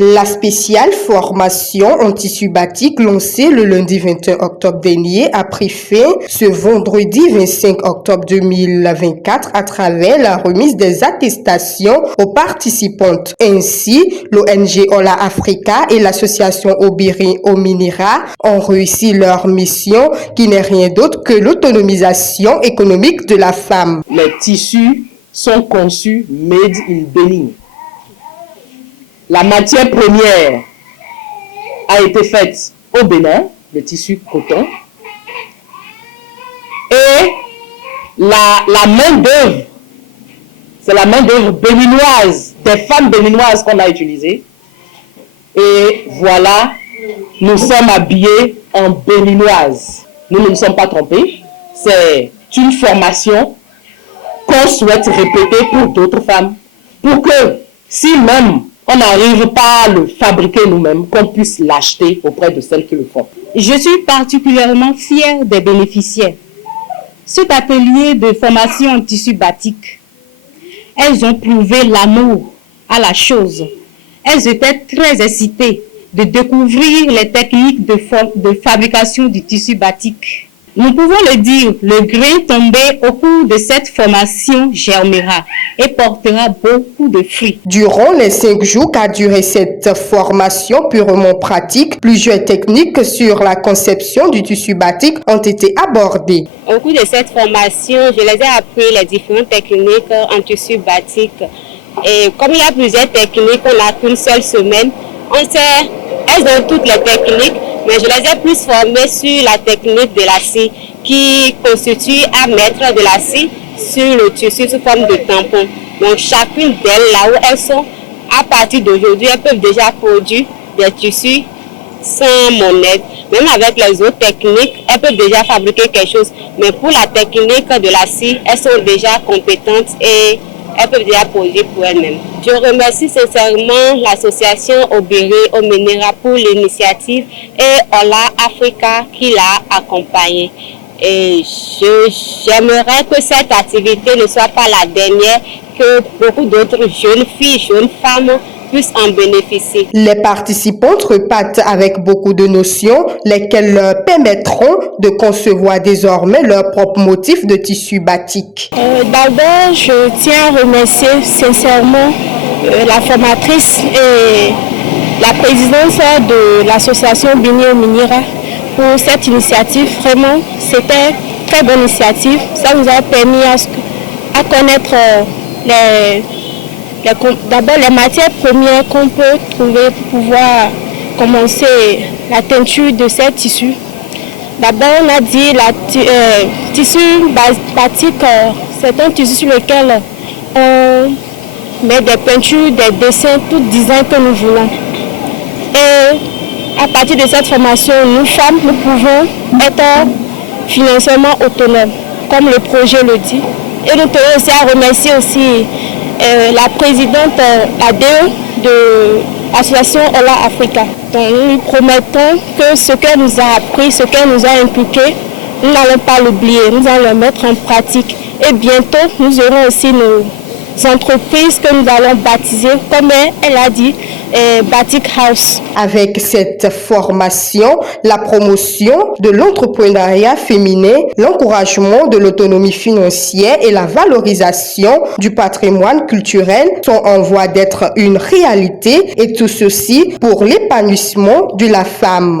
La spéciale formation en tissu batik lancée le lundi 21 octobre dernier a pris fin ce vendredi 25 octobre 2024 à travers la remise des attestations aux participantes. Ainsi, l'ONG Ola Africa et l'association Obiri Ominira ont réussi leur mission qui n'est rien d'autre que l'autonomisation économique de la femme. Les tissus sont conçus made in Benin. La matière première a été faite au Bénin, le tissu coton. Et la main-d'œuvre, c'est la main-d'œuvre béninoise, des femmes béninoises qu'on a utilisées. Et voilà, nous sommes habillés en béninoise. Nous ne nous sommes pas trompés. C'est une formation qu'on souhaite répéter pour d'autres femmes. Pour que, si même on n'arrive pas à le fabriquer nous-mêmes, qu'on puisse l'acheter auprès de celles qui le font. Je suis particulièrement fière des bénéficiaires. Cet atelier de formation en tissu batik, elles ont prouvé l'amour à la chose. Elles étaient très excitées de découvrir les techniques de fabrication du tissu batik. Nous pouvons le dire, le grain tombé au cours de cette formation germera et portera beaucoup de fruits. Durant les 5 jours qu'a duré cette formation purement pratique, plusieurs techniques sur la conception du tissu batik ont été abordées. Au cours de cette formation, je les ai appris les différentes techniques en tissu batik. Et comme il y a plusieurs techniques, on n'a qu'une seule semaine, elles ont toutes les techniques. Mais je les ai plus formées sur la technique de la scie qui constitue à mettre de la scie sur le tissu sous forme de tampon. Donc chacune d'elles, là où elles sont, à partir d'aujourd'hui, elles peuvent déjà produire des tissus sans mon aide. Même avec les autres techniques, elles peuvent déjà fabriquer quelque chose. Mais pour la technique de la scie, elles sont déjà compétentes et elles peuvent déjà produire pour elles-mêmes. Je remercie sincèrement l'association Obiri Ominira pour l'initiative et Ola Africa qui l'a accompagnée. Et j'aimerais que cette activité ne soit pas la dernière, que beaucoup d'autres jeunes filles, jeunes femmes puissent en bénéficier. Les participantes repartent avec beaucoup de notions, lesquelles leur permettront de concevoir désormais leur propre motif de tissu batik. D'abord, je tiens à remercier sincèrement la formatrice et la présidente de l'association Obiri Ominira pour cette initiative. Vraiment, c'était une très bonne initiative. Ça nous a permis à connaître d'abord les matières premières qu'on peut trouver pour pouvoir commencer la teinture de ces tissus. D'abord, on a dit le tissu batik, c'est un tissu sur lequel on met des peintures, des dessins, tout design que nous voulons. Et à partir de cette formation, nous femmes, nous pouvons être financièrement autonomes, comme le projet le dit. Et nous tenons aussi à remercier aussi la présidente ADE de l'association Ola Africa. Donc, nous lui promettons que ce qu'elle nous a appris, ce qu'elle nous a inculqué, nous n'allons pas l'oublier, nous allons le mettre en pratique. Et bientôt, nous aurons aussi nos entreprises que nous allons baptiser, comme elle a dit, Batik House. Avec cette formation, la promotion de l'entrepreneuriat féminin, l'encouragement de l'autonomie financière et la valorisation du patrimoine culturel sont en voie d'être une réalité, et tout ceci pour l'épanouissement de la femme.